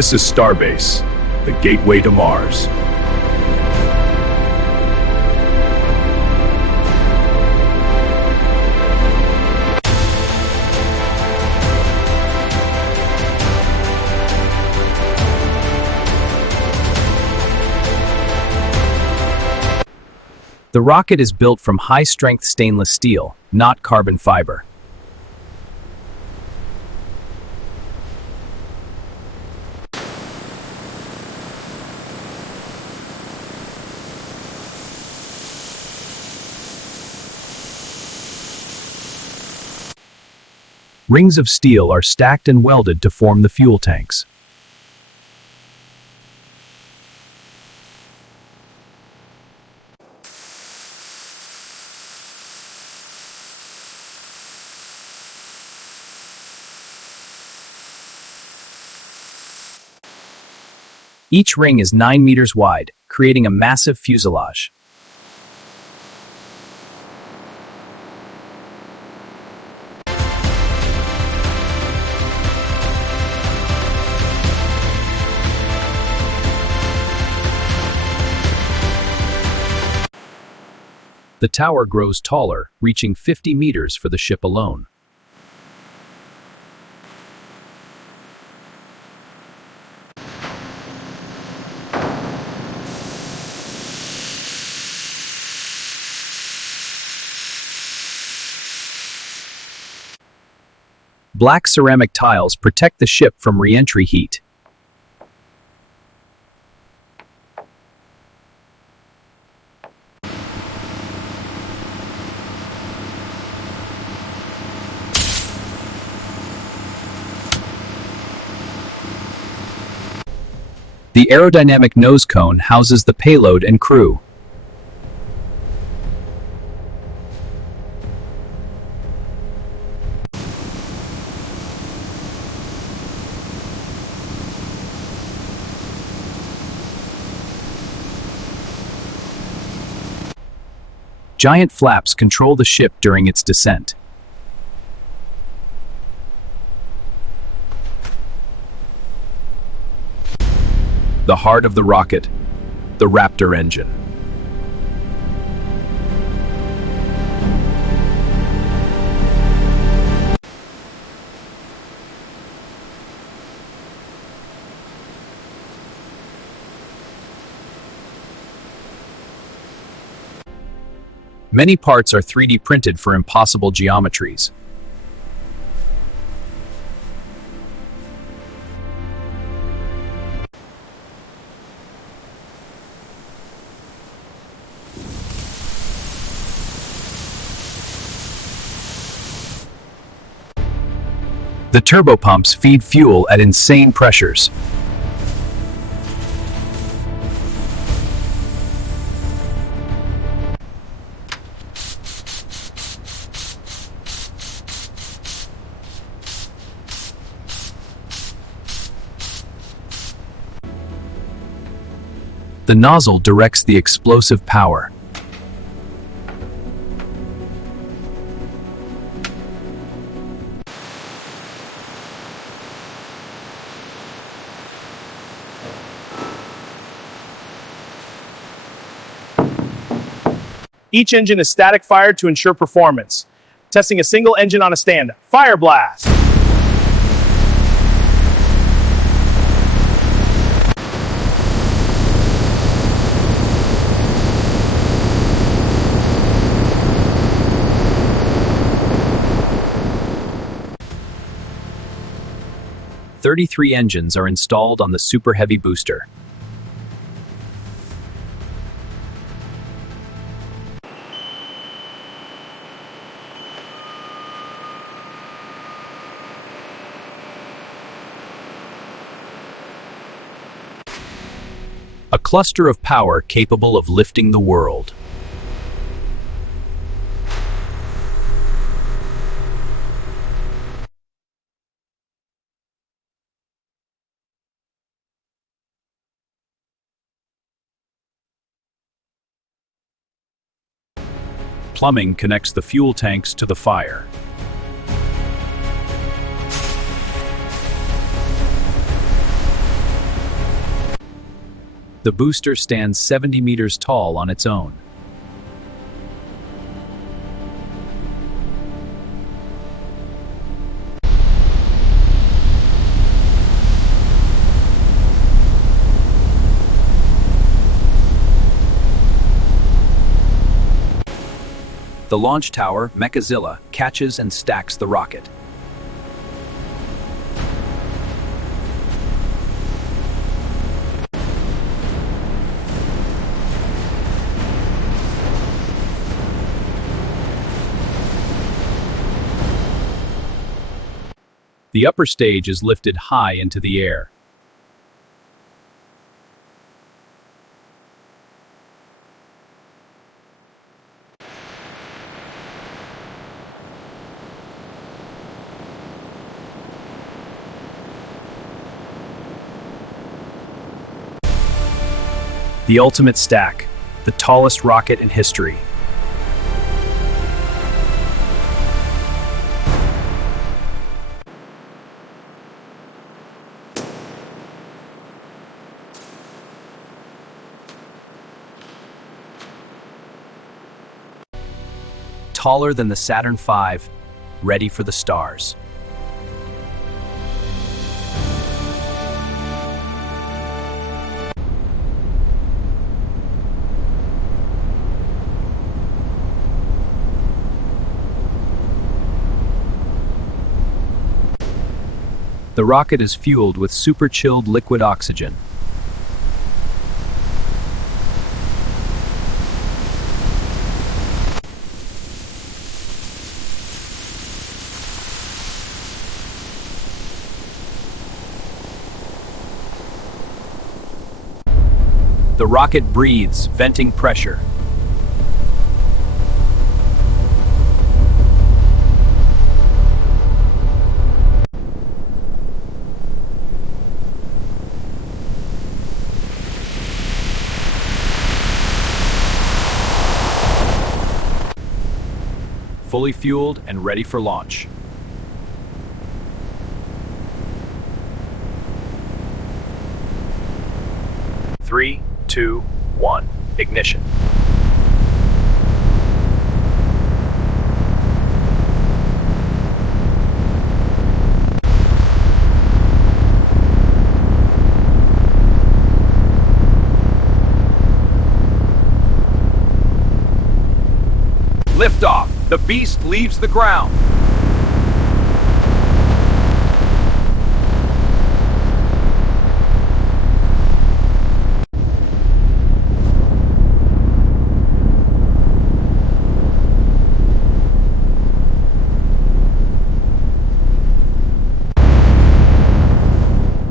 This is Starbase, the gateway to Mars. The rocket is built from high-strength stainless steel, not carbon fiber. Rings of steel are stacked and welded to form the fuel tanks. Each ring is 9 meters wide, creating a massive fuselage. The tower grows taller, reaching 50 meters for the ship alone. Black ceramic tiles protect the ship from re-entry heat. The aerodynamic nose cone houses the payload and crew. Giant flaps control the ship during its descent. The heart of the rocket, the Raptor engine. Many parts are 3D printed for impossible geometries. The turbopumps feed fuel at insane pressures. The nozzle directs the explosive power. Each engine is static fired to ensure performance. Testing a single engine on a stand. Fire blast! "33 engines are installed on the Super Heavy booster. A cluster of power capable of lifting the world. Plumbing connects the fuel tanks to the fire. The booster stands 70 meters tall on its own. The launch tower, Mechazilla, catches and stacks the rocket. The upper stage is lifted high into the air. The ultimate stack, the tallest rocket in history. Taller than the Saturn V, ready for the stars. The rocket is fueled with super-chilled liquid oxygen. The rocket breathes, venting pressure. Fully fueled and ready for launch. Three, two, one, ignition. Liftoff. The beast leaves the ground.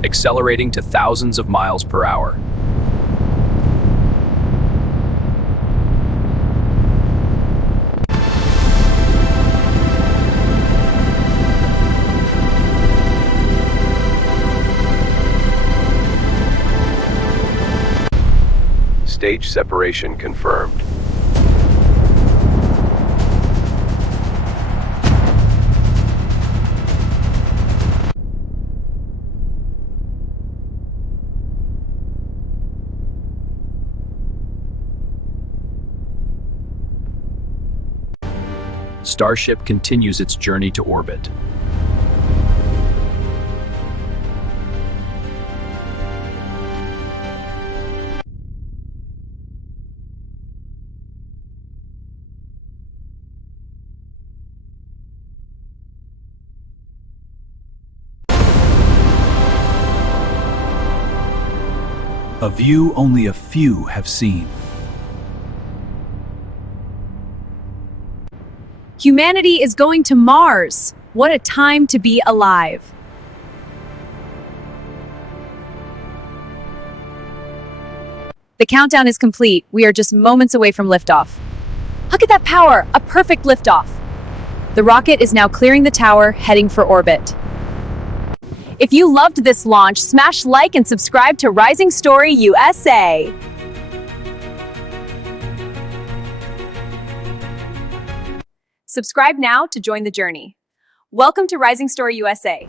Accelerating to thousands of miles per hour. Stage separation confirmed. Starship continues its journey to orbit. A view only a few have seen. Humanity is going to Mars. What a time to be alive. The countdown is complete. We are just moments away from liftoff. Look at that power, a perfect liftoff. The rocket is now clearing the tower, heading for orbit. If you loved this launch, smash like and subscribe to Rising Story USA. Subscribe now to join the journey. Welcome to Rising Story USA.